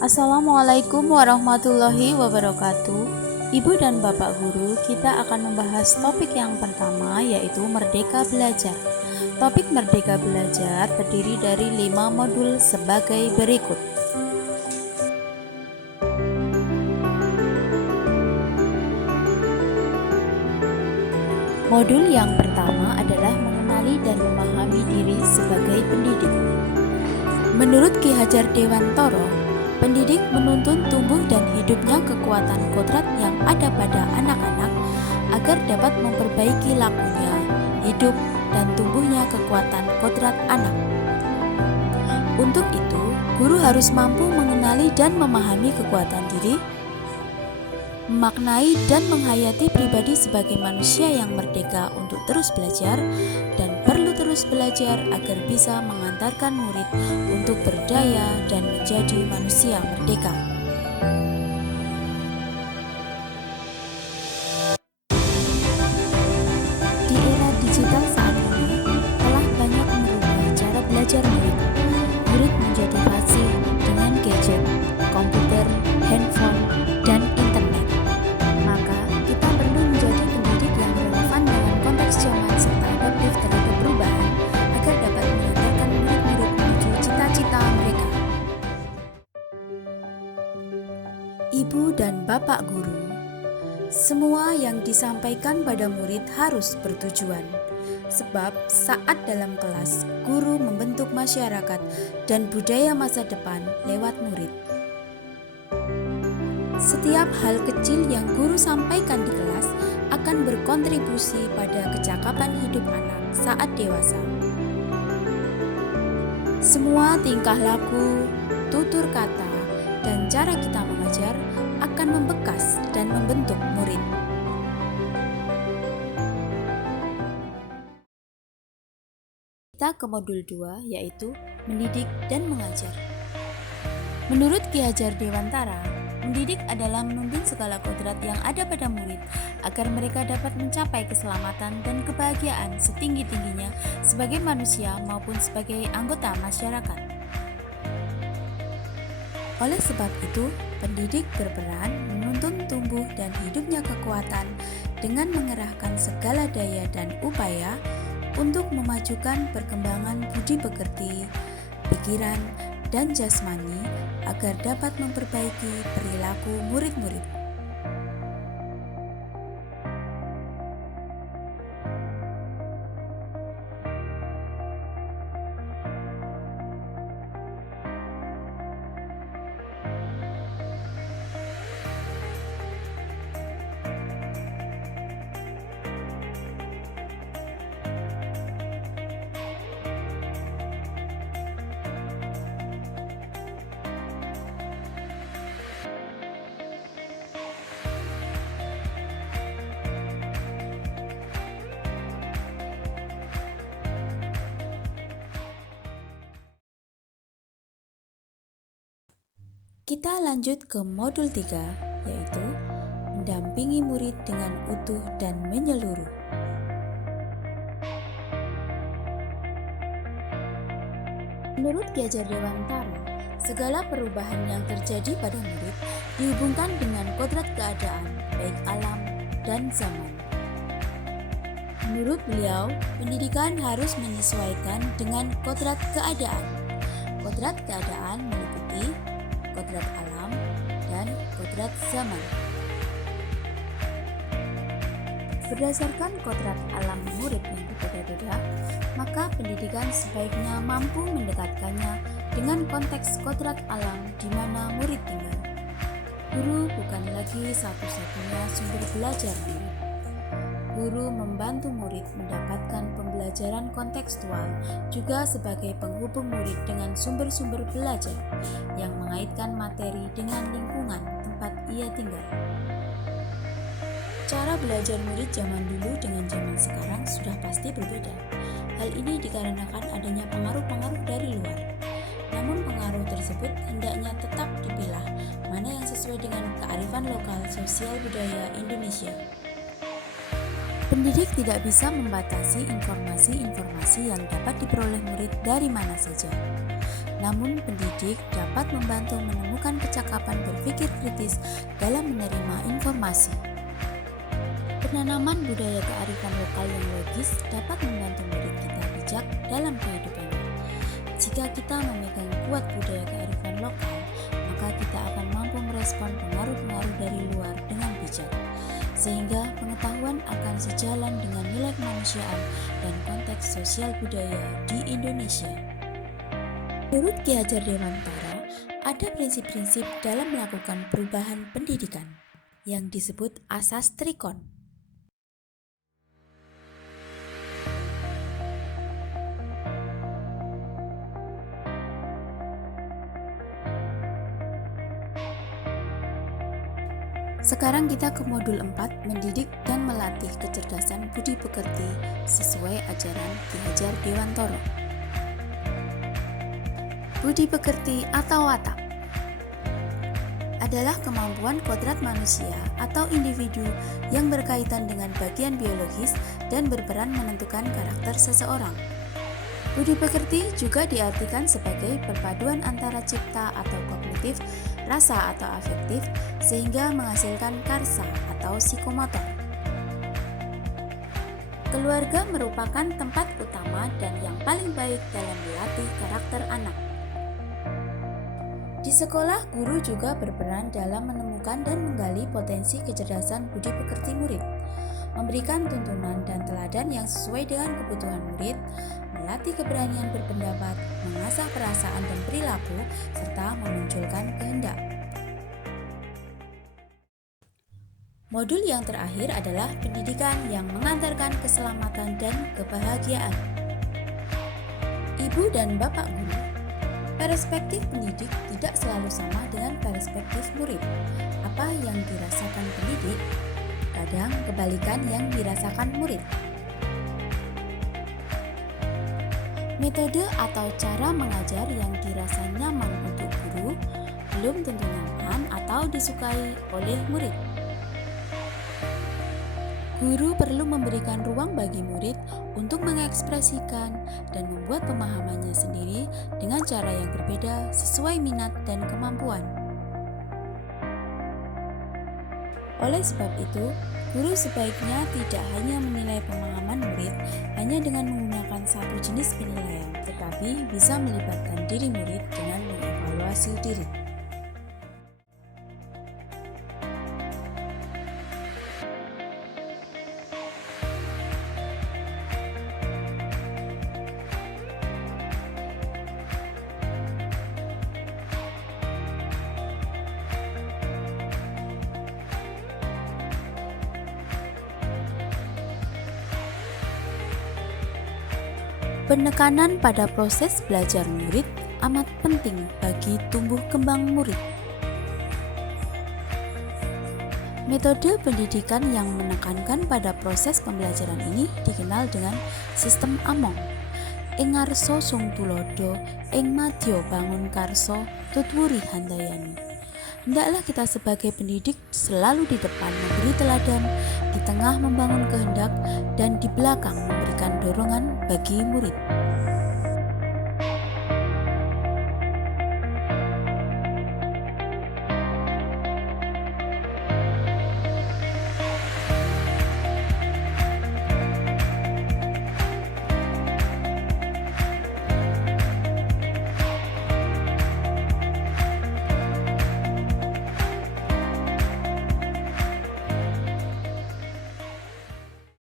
Assalamualaikum warahmatullahi wabarakatuh. Ibu dan Bapak Guru, kita akan membahas topik yang pertama, yaitu Merdeka Belajar. Topik Merdeka Belajar terdiri dari 5 modul sebagai berikut. Modul yang pertama adalah mengenali dan memahami diri sebagai pendidik. Menurut Ki Hajar Dewantara, pendidik menuntun tumbuh dan hidupnya kekuatan kodrat yang ada pada anak-anak agar dapat memperbaiki lakunya, hidup, dan tumbuhnya kekuatan kodrat anak. Untuk itu, guru harus mampu mengenali dan memahami kekuatan diri, memaknai dan menghayati pribadi sebagai manusia yang merdeka untuk terus belajar dan perlu terus belajar agar bisa mengantarkan murid untuk berdaya dan menjadi manusia merdeka. Di era digital saat ini telah banyak merubah cara belajar murid. Murid menjadi fasih dengan gadget, komputer, handphone, dan internet. Maka kita perlu menjadi pendidik yang relevan dengan konteks zaman serta adaptif terhadap perubahan agar dapat mengantarkan murid-murid menuju cita-cita mereka. Ibu dan Bapak Guru, semua yang disampaikan pada murid harus bertujuan. Sebab saat dalam kelas, guru membentuk masyarakat dan budaya masa depan lewat murid. Setiap hal kecil yang guru sampaikan di kelas akan berkontribusi pada kecakapan hidup anak saat dewasa. Semua tingkah laku, tutur kata, dan cara kita mengajar akan membekas dan membentuk murid. Kita ke modul 2, yaitu mendidik dan mengajar. Menurut Ki Hajar Dewantara, mendidik adalah menuntun segala kodrat yang ada pada murid agar mereka dapat mencapai keselamatan dan kebahagiaan setinggi-tingginya sebagai manusia maupun sebagai anggota masyarakat. Oleh sebab itu, pendidik berperan menuntun tumbuh dan hidupnya kekuatan dengan mengerahkan segala daya dan upaya untuk memajukan perkembangan budi pekerti, pikiran, dan jasmani agar dapat memperbaiki perilaku murid-murid. Kita lanjut ke modul 3, yaitu mendampingi murid dengan utuh dan menyeluruh. Menurut Ki Hajar Dewantara, segala perubahan yang terjadi pada murid dihubungkan dengan kodrat keadaan, baik alam dan zaman. Menurut beliau, pendidikan harus menyesuaikan dengan kodrat keadaan. Kodrat keadaan meliputi kodrat alam, dan kodrat zaman. Berdasarkan kodrat alam murid yang berbeda-beda, maka pendidikan sebaiknya mampu mendekatkannya dengan konteks kodrat alam di mana murid tinggal. Guru bukan lagi satu-satunya sumber belajar murid. Guru membantu murid mendapatkan pembelajaran kontekstual juga sebagai penghubung murid dengan sumber-sumber belajar yang mengaitkan materi dengan lingkungan tempat ia tinggal. Cara belajar murid zaman dulu dengan zaman sekarang sudah pasti berbeda. Hal ini dikarenakan adanya pengaruh-pengaruh dari luar. Namun pengaruh tersebut hendaknya tetap dipilah mana yang sesuai dengan kearifan lokal sosial budaya Indonesia. Pendidik tidak bisa membatasi informasi-informasi yang dapat diperoleh murid dari mana saja. Namun, pendidik dapat membantu menemukan kecakapan berpikir kritis dalam menerima informasi. Penanaman budaya kearifan lokal yang logis dapat membantu murid kita bijak dalam kehidupannya. Jika kita memegang kuat budaya kearifan lokal, maka kita akan mampu merespon pengaruh-pengaruh dari luar dengan bijak, sehingga pengetahuan akan sejalan dengan nilai kemanusiaan dan konteks sosial budaya di Indonesia. Menurut Ki Hajar Dewantara, ada prinsip-prinsip dalam melakukan perubahan pendidikan yang disebut asas trikon. Sekarang kita ke modul 4, mendidik dan melatih kecerdasan budi pekerti sesuai ajaran Ki Hajar Dewantara. Budi pekerti atau watak adalah kemampuan kodrat manusia atau individu yang berkaitan dengan bagian biologis dan berperan menentukan karakter seseorang. Budi pekerti juga diartikan sebagai perpaduan antara cipta atau kognitif, rasa atau afektif, sehingga menghasilkan karsa atau psikomotor. Keluarga merupakan tempat utama dan yang paling baik dalam melatih karakter anak. Di sekolah, guru juga berperan dalam menemukan dan menggali potensi kecerdasan budi pekerti murid, memberikan tuntunan dan teladan yang sesuai dengan kebutuhan murid, melatih keberanian berpendapat, mengasah perasaan dan perilaku, serta memunculkan kehendak. Modul yang terakhir adalah pendidikan yang mengantarkan keselamatan dan kebahagiaan. Ibu dan Bapak guru, perspektif pendidik tidak selalu sama dengan perspektif murid. Apa yang dirasakan pendidik, kadang kebalikan yang dirasakan murid. Metode atau cara mengajar yang dirasa nyaman untuk guru belum tentu nyaman atau disukai oleh murid. Guru perlu memberikan ruang bagi murid untuk mengekspresikan dan membuat pemahamannya sendiri dengan cara yang berbeda sesuai minat dan kemampuan. Oleh sebab itu, guru sebaiknya tidak hanya menilai pemahaman murid hanya dengan menggunakan satu jenis penilaian, tetapi bisa melibatkan diri murid dengan mengevaluasi diri. Penekanan pada proses belajar murid amat penting bagi tumbuh kembang murid. Metode pendidikan yang menekankan pada proses pembelajaran ini dikenal dengan sistem Among. Ing ngarsa sung tulodo, ing madya bangun karso, tutwuri handayani. Hendaklah kita sebagai pendidik selalu di depan memberi teladan, di tengah membangun kehendak, dan di belakang memberikan dorongan bagi murid.